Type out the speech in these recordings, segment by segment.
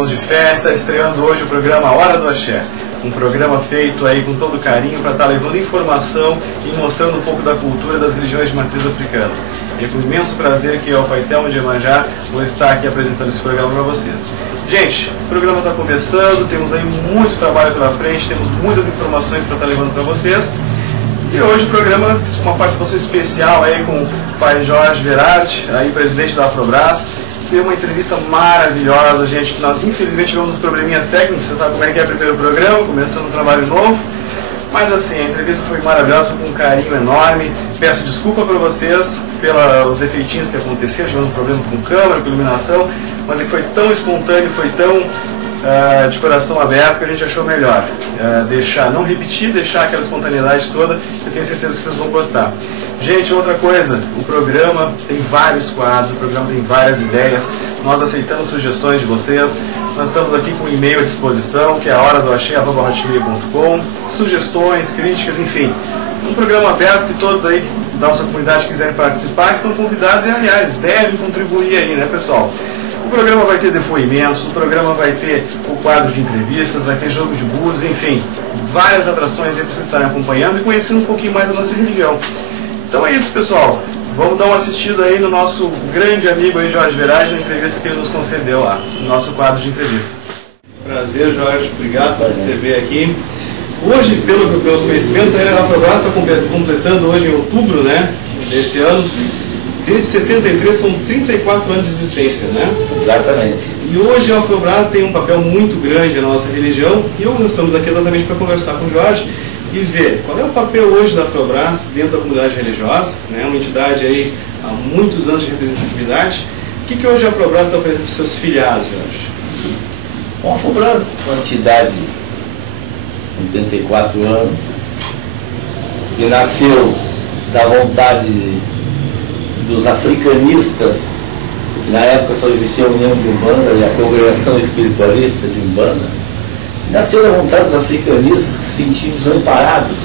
irmãos de fé, está estreando hoje o programa Hora do Axé. Um programa feito aí com todo carinho para estar levando informação e mostrando um pouco da cultura das religiões de matriz africana. E é com imenso prazer que eu, Pai Telmo de Iemanjá, vou estar aqui apresentando esse programa para vocês. Gente, o programa está começando, temos aí muito trabalho pela frente, temos muitas informações para estar levando para vocês. E hoje o programa, uma participação especial aí com o Pai Jorge Verardi, aí presidente da Afrobras. Tem uma entrevista maravilhosa, gente, que nós infelizmente tivemos probleminhas técnicos, você sabe como é que é o primeiro programa, começando um trabalho novo. Mas assim, a entrevista foi maravilhosa, com um carinho enorme. Peço desculpa para vocês pelos defeitinhos que aconteceram, tivemos um problema com câmera, com iluminação, mas é que foi tão espontâneo, foi tão de coração aberto que a gente achou melhor não repetir, deixar aquela espontaneidade toda. Eu tenho certeza que vocês vão gostar. Gente, outra coisa, o programa tem vários quadros, o programa tem várias ideias, nós aceitamos sugestões de vocês, nós estamos aqui com um e-mail à disposição, que é a horadoaxé@hotmail.com, sugestões, críticas, enfim, um programa aberto que todos aí da nossa comunidade quiserem participar estão convidados e, aliás, devem contribuir aí, né, pessoal? O programa vai ter depoimentos, o programa vai ter o quadro de entrevistas, vai ter jogo de búzios, enfim, várias atrações aí para vocês estarem acompanhando e conhecendo um pouquinho mais da nossa religião. Então é isso, pessoal. Vamos dar uma assistida aí no nosso grande amigo aí, Jorge Verardi, na entrevista que ele nos concedeu lá, no nosso quadro de entrevistas. Prazer, Jorge. Obrigado por receber aqui. Hoje, pelos conhecimentos, a Afrobras está completando hoje em outubro, né, desse ano. Desde 73 são 34 anos de existência, né? Exatamente. E hoje a Afrobras tem um papel muito grande na nossa religião e nós estamos aqui exatamente para conversar com o Jorge e ver qual é o papel hoje da Afrobras dentro da comunidade religiosa, né? Uma entidade aí há muitos anos de representatividade. O que hoje a Afrobras está oferecendo para os seus filiados, Jorge? Bom, a Afrobras é uma entidade com 34 anos que nasceu da vontade dos africanistas, que na época só existia a União de Umbanda e a Congregação Espiritualista de Umbanda. Nasceu da vontade dos africanistas que se sentiam desamparados.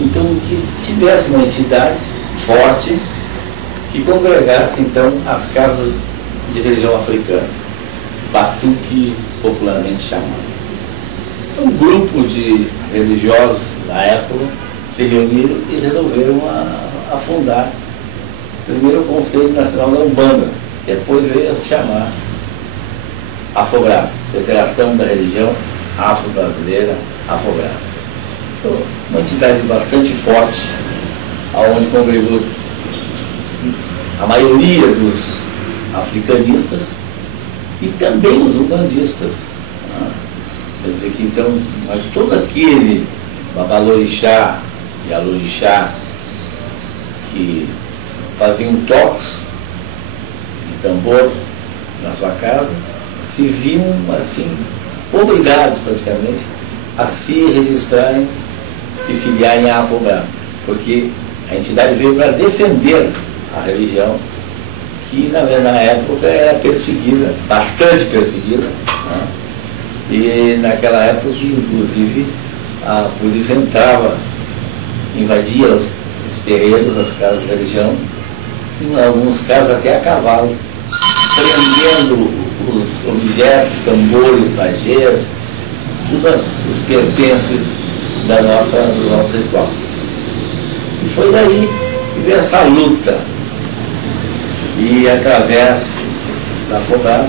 Então, que tivesse uma entidade forte que congregasse, então, as casas de religião africana, Batuque, popularmente chamado. Então, um grupo de religiosos, na época, se reuniram e resolveram afundar primeiro o Conselho Nacional da Umbanda, que depois veio a se chamar Afrobras, Federação da Religião Afro-Brasileira, Afrobras. Então, uma entidade bastante forte, onde congregou a maioria dos africanistas e também os umbandistas. Quer dizer que então, mas todo aquele babalorixá e alorixá que faziam toques de tambor na sua casa, se viam assim, obrigados praticamente a se registrarem, se filiarem à Afrobras, porque a entidade veio para defender a religião, que na época era perseguida, bastante perseguida, né? E naquela época, inclusive, a polícia entrava, invadia os terreiros, as casas de religião, em alguns casos até a cavalo, prendendo os objetos, tambores, sagês, todos os pertences do nosso ritual. E foi daí que veio essa luta. E através da Afrobras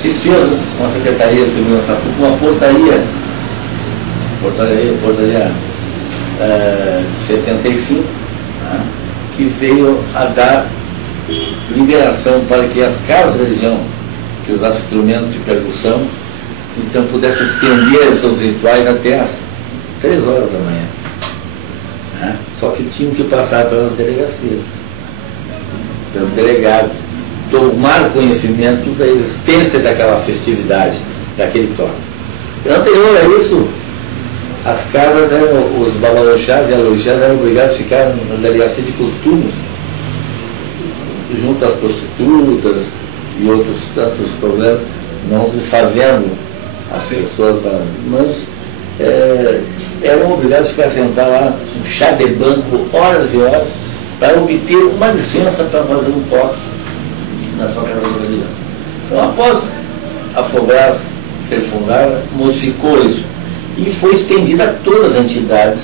se fez uma Secretaria de Segurança Pública, uma portaria de 75, né, que veio a dar liberação para que as casas de religião que usassem instrumentos de percussão então pudessem estender os seus rituais até às 3 horas da manhã, né? Só que tinham que passar pelas delegacias, pelo delegado, tomar conhecimento da existência daquela festividade, daquele toque. Anterior a isso, as casas os babalorixás e alorixás eram obrigados a ficar na delegacia de costumes, junto às prostitutas e outros tantos problemas, não desfazendo as pessoas, mas eram obrigados a ficar sentados lá, um chá de banco, horas e horas, para obter uma licença para fazer um toque na sua casa de religião. Então, após a FOBRAS, refundada, modificou isso e foi estendida a todas as entidades,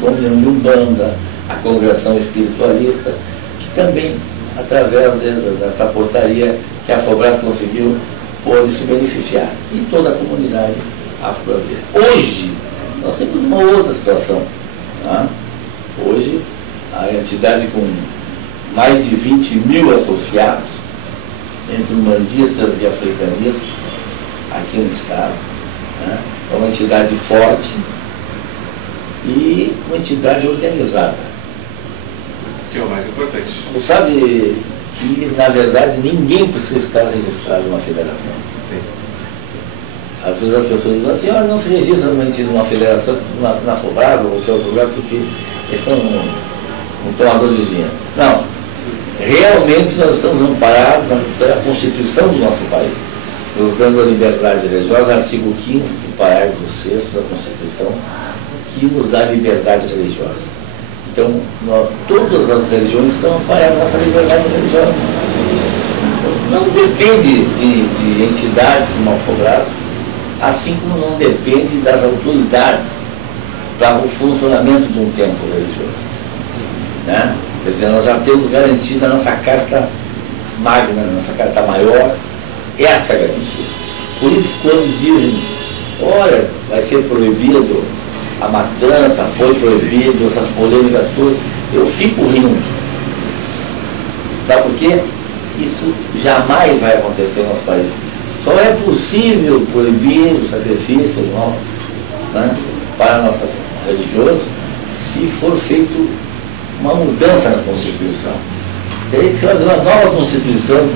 como a União de Umbanda, a Congregação Espiritualista, que também, através dessa portaria que a FOBRAS conseguiu, pode se beneficiar, e toda a comunidade afro-brasileira. Hoje, nós temos uma outra situação. Tá? Hoje, a entidade com mais de 20 mil associados, entre umbandistas e africanistas, aqui no Estado, né? É uma entidade forte e uma entidade organizada. Que é o mais importante. Você sabe que, na verdade, ninguém precisa estar registrado numa federação. Sim. Às vezes as pessoas dizem assim, olha, não se registra numa federação, na FOBRAS ou qualquer outro lugar, porque eles são um tomador de dinheiro. Não. Realmente nós estamos amparados pela Constituição do nosso país, nos dando a liberdade religiosa, artigo 5º do parágrafo 6º da Constituição, que nos dá liberdade religiosa. Então, todas as religiões estão amparadas nessa liberdade religiosa. Então, não depende de entidades como a FOBRAS, assim como não depende das autoridades para o funcionamento de um templo religioso. Né? Quer dizer, nós já temos garantido a nossa carta magna, a nossa carta maior, esta garantia. Por isso, quando dizem, olha, vai ser proibido a matança, foi proibido, essas polêmicas todas, eu fico rindo. Sabe por quê? Isso jamais vai acontecer no nosso país. Só é possível proibir o sacrifício né, para a nossa religiosa se for feito uma mudança na Constituição. Teria que se fazer uma nova Constituição.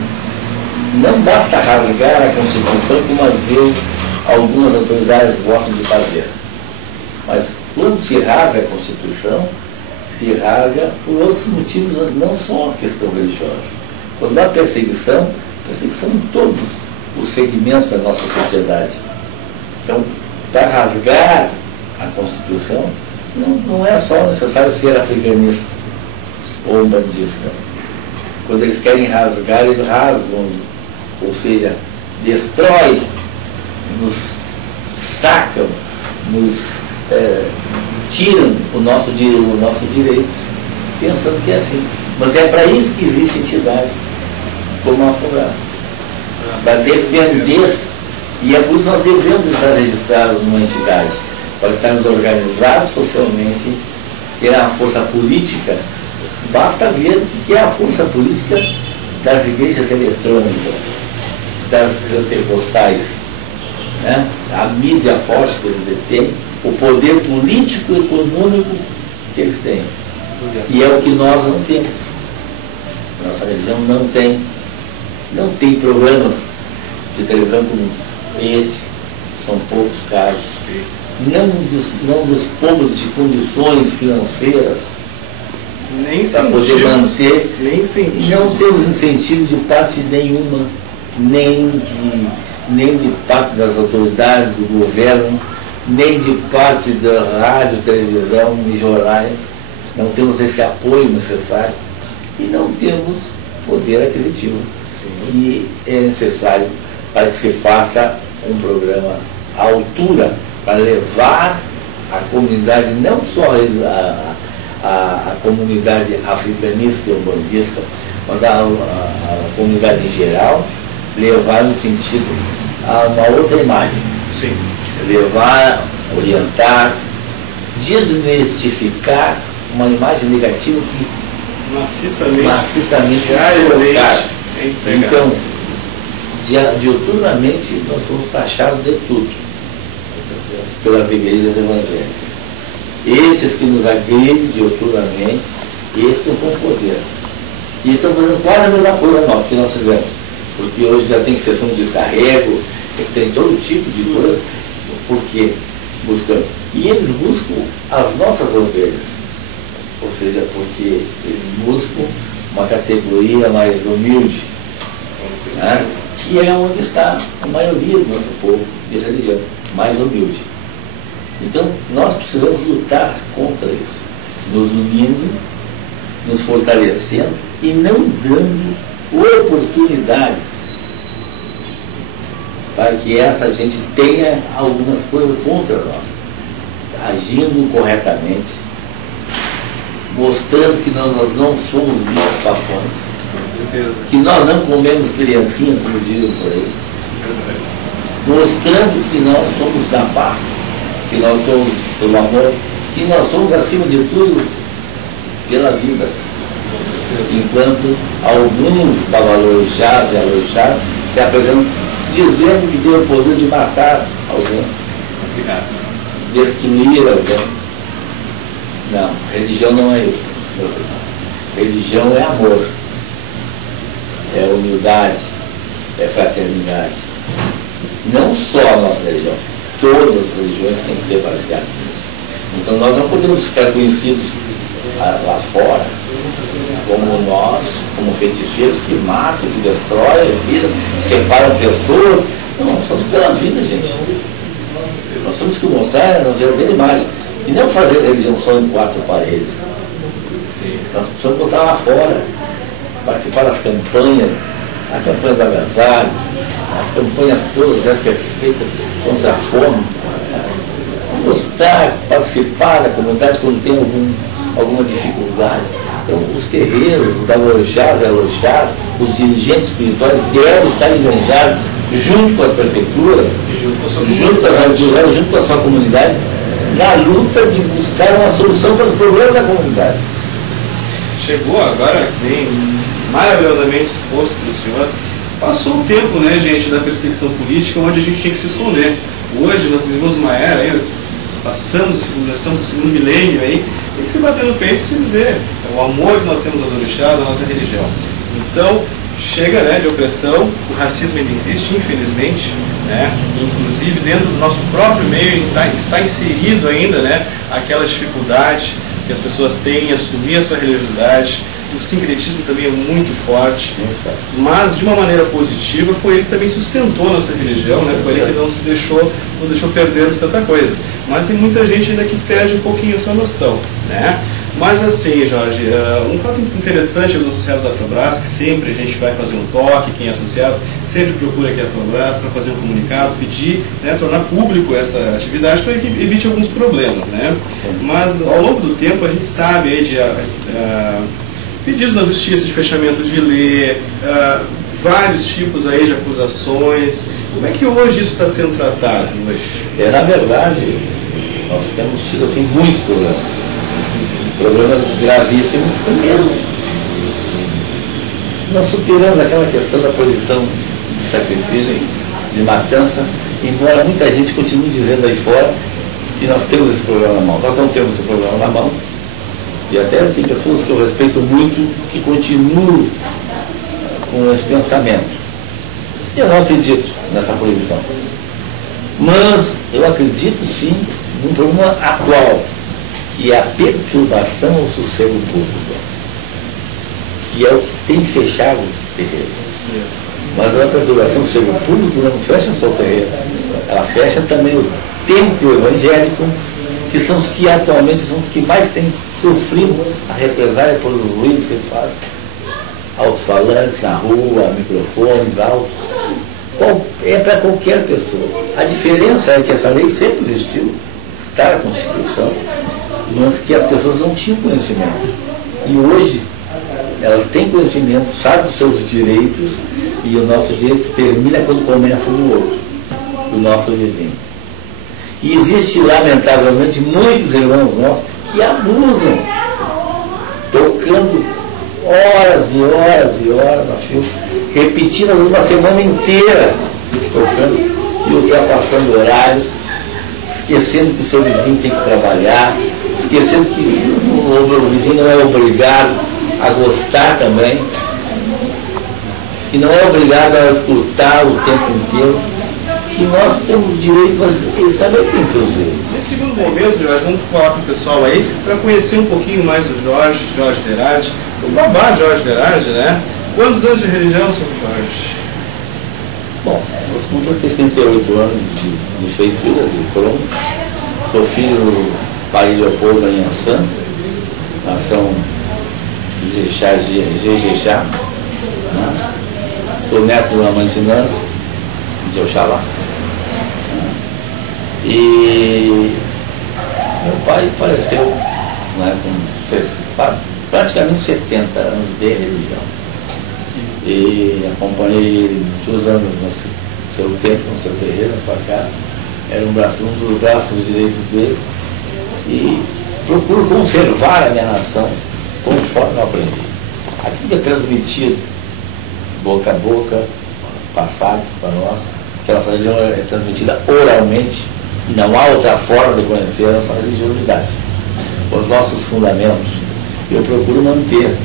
Não basta rasgar a Constituição, como às vezes algumas autoridades gostam de fazer. Mas quando se rasga a Constituição, se rasga por outros motivos, não só a questão religiosa. Quando há perseguição em todos os segmentos da nossa sociedade. Então, para rasgar a Constituição, não é só necessário ser africanista ou umbandista. Quando eles querem rasgar, eles rasgam, ou seja, destrói, nos sacam, nos tiram o nosso direito, pensando que é assim. Mas é para isso que existe entidade como a FOBRAS, para defender, e é por isso que nós devemos estar registrados numa entidade, para estarmos organizados socialmente, ter uma força política. Basta ver o que é a força política das igrejas eletrônicas, das pentecostais, né? A mídia forte que eles detêm, o poder político e econômico que eles têm. E é o que nós não temos. Nossa religião não tem programas de televisão como este, são poucos casos. Não dispomos de condições financeiras para poder manter, não temos incentivo de parte nenhuma, nem de parte das autoridades do governo, nem de parte da rádio, televisão e jornais. Não temos esse apoio necessário e não temos poder aquisitivo. E é necessário para que se faça um programa à altura para levar a comunidade, não só a comunidade africanista e umbandista, mas a comunidade em geral, levar no sentido a uma outra imagem. Sim. Levar, orientar, desmistificar uma imagem negativa que maciçamente colocar. Então, diuturnamente nós fomos taxados de tudo pelas igrejas evangélicas. Esses que nos agridem diuturnamente, esses estão com poder. E estão fazendo quase a mesma coisa que nós fizemos. Porque hoje já tem sessão de descarrego, eles têm todo tipo de coisa. Por quê? Buscando. E eles buscam as nossas ovelhas. Ou seja, porque eles buscam uma categoria mais humilde, né? Que é onde está a maioria do nosso povo de religião, mais humilde. Então, nós precisamos lutar contra isso, nos unindo, nos fortalecendo e não dando oportunidades para que essa gente tenha algumas coisas contra nós, agindo corretamente, mostrando que nós não somos bichos papões, que nós não comemos criancinha, como dizem por aí, mostrando que nós somos da paz, que nós somos pelo amor, que nós somos, acima de tudo, pela vida. Enquanto alguns babalorixás e aloixás se apresentam dizendo que tem o poder de matar alguém, destruir alguém. Não, religião não é isso. Religião é amor, é humildade, é fraternidade. Não só a nossa religião, todas as religiões têm que ser baseadas. Então nós não podemos ficar conhecidos lá fora como nós, como feiticeiros que matam, que destroem a vida, que separam pessoas. Não, nós somos pela vida, gente. Nós temos que mostrar, nós vemos mais. E não fazer religião só em 4 paredes. Nós precisamos botar lá fora, participar das campanhas, a campanha do agasalho, as campanhas todas, essa que é feita contra a fome. Mostrar, participar da comunidade quando tem alguma dificuldade. Então, os terreiros, os babalorixás, aloixás, os dirigentes espirituais devem estar engajados junto com as prefeituras, junto com as autoridades, junto com a sua comunidade, na luta de buscar uma solução para os problemas da comunidade. Chegou agora, que nem maravilhosamente exposto pelo senhor, passou o tempo, né, gente, da perseguição política, onde a gente tinha que se esconder. Hoje nós vivemos uma era aí, estamos no segundo milênio aí, tem que se bater no peito e se dizer o amor que nós temos aos orixás, da nossa religião. Então, chega, né, de opressão, o racismo ainda existe, infelizmente, né, inclusive dentro do nosso próprio meio está inserido ainda, né, aquela dificuldade que as pessoas têm em assumir a sua religiosidade. O sincretismo também é muito forte, mas de uma maneira positiva foi ele que também sustentou a nossa religião, né? Foi ele que não deixou perdermos tanta coisa. Mas tem muita gente ainda que perde um pouquinho essa noção, né? Mas assim, Jorge, um fato interessante dos associados da Afrobras, que sempre a gente vai fazer um toque, quem é associado sempre procura aqui a Afrobras para fazer um comunicado, pedir, né, tornar público essa atividade para que evite alguns problemas, né? Mas ao longo do tempo a gente sabe aí de pedidos na justiça de fechamento de lei, vários tipos aí de acusações. Como é que hoje isso está sendo tratado hoje? Na verdade, nós temos tido assim, muitos problemas gravíssimos. Primeiro, nós superamos aquela questão da proibição de sacrifício, de matança, embora muita gente continue dizendo aí fora que nós temos esse problema na mão. Nós não temos esse problema na mão. E até tem pessoas que eu respeito muito que continuam com esse pensamento. Eu não acredito nessa proibição. Mas eu acredito sim num problema atual, que é a perturbação ao sossego público, que é o que tem fechado terreiros. Mas a perturbação ao sossego público não fecha só o terreiro, ela fecha também o templo evangélico, que são os que atualmente são os que mais têm sofrido a represália por ruídos que eles fazem. Alto-falantes na rua, microfones altos. É para qualquer pessoa. A diferença é que essa lei sempre existiu, está na Constituição, mas que as pessoas não tinham conhecimento. E hoje elas têm conhecimento, sabem os seus direitos, e o nosso direito termina quando começa no outro, o nosso vizinho. E existe, lamentavelmente, muitos irmãos nossos que abusam, tocando horas e horas e horas no fio, repetindo uma semana inteira, tocando e ultrapassando horários, esquecendo que o seu vizinho tem que trabalhar, esquecendo que o vizinho não é obrigado a gostar também, que não é obrigado a escutar o tempo inteiro, que nós temos direito, mas eles também têm seus direitos. Nesse segundo momento, Jorge, vamos falar com o pessoal aí para conhecer um pouquinho mais do Jorge Verardi, o babá Jorge Verardi, né? Quantos anos de religião, seu Jorge? Bom, eu tenho 68 anos de feitura, de crono. Sou filho do pai Leopoldo Anhançã, nação Jejexá, né? Sou neto do Amantinã, de Oxalá. E meu pai faleceu, né, com praticamente 70 anos de religião. E acompanhei ele muitos anos no seu tempo, no seu terreiro, na sua casa. Era um dos braços direitos dele. E procuro conservar a minha nação conforme eu aprendi. Aquilo que é transmitido boca a boca, passado para nós, que a nossa religião é transmitida oralmente, e não há outra forma de conhecer a nossa religiosidade. Os nossos fundamentos, eu procuro manter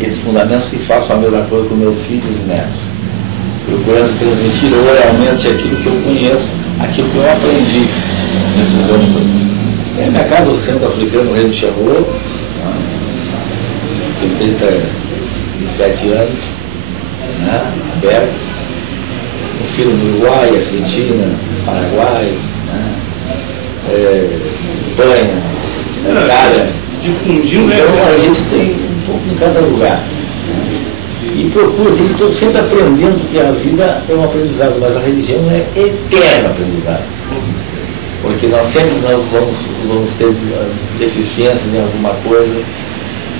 esses fundamentos e faço a mesma coisa com meus filhos e netos, procurando transmitir oralmente aquilo que eu conheço, aquilo que eu aprendi nesses anos. Em minha casa, o centro africano, o Rei do Xangô, tem 37 anos, né, aberto, um filho no Uruguai, Argentina, Paraguai, né, Espanha, Itália. Difundindo, né? Então a gente tem um pouco em cada lugar. E procuro, assim, estou sempre aprendendo que a vida é um aprendizado, mas a religião é eterno aprendizado. Porque nós sempre vamos ter deficiências em alguma coisa.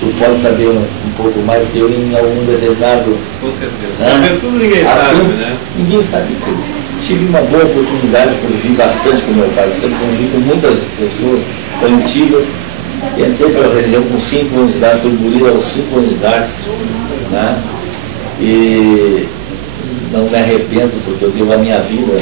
Tu pode saber um pouco mais que eu em algum determinado... Com certeza. Saber tudo ninguém sabe, né? Ninguém sabe tudo. Tive uma boa oportunidade, convivi bastante com meu pai, sempre convivi com muitas pessoas antigas. Entrei pela religião com 5 anos de idade, fui engolido aos 5 anos de idade, né? E não me arrependo, porque eu devo a minha vida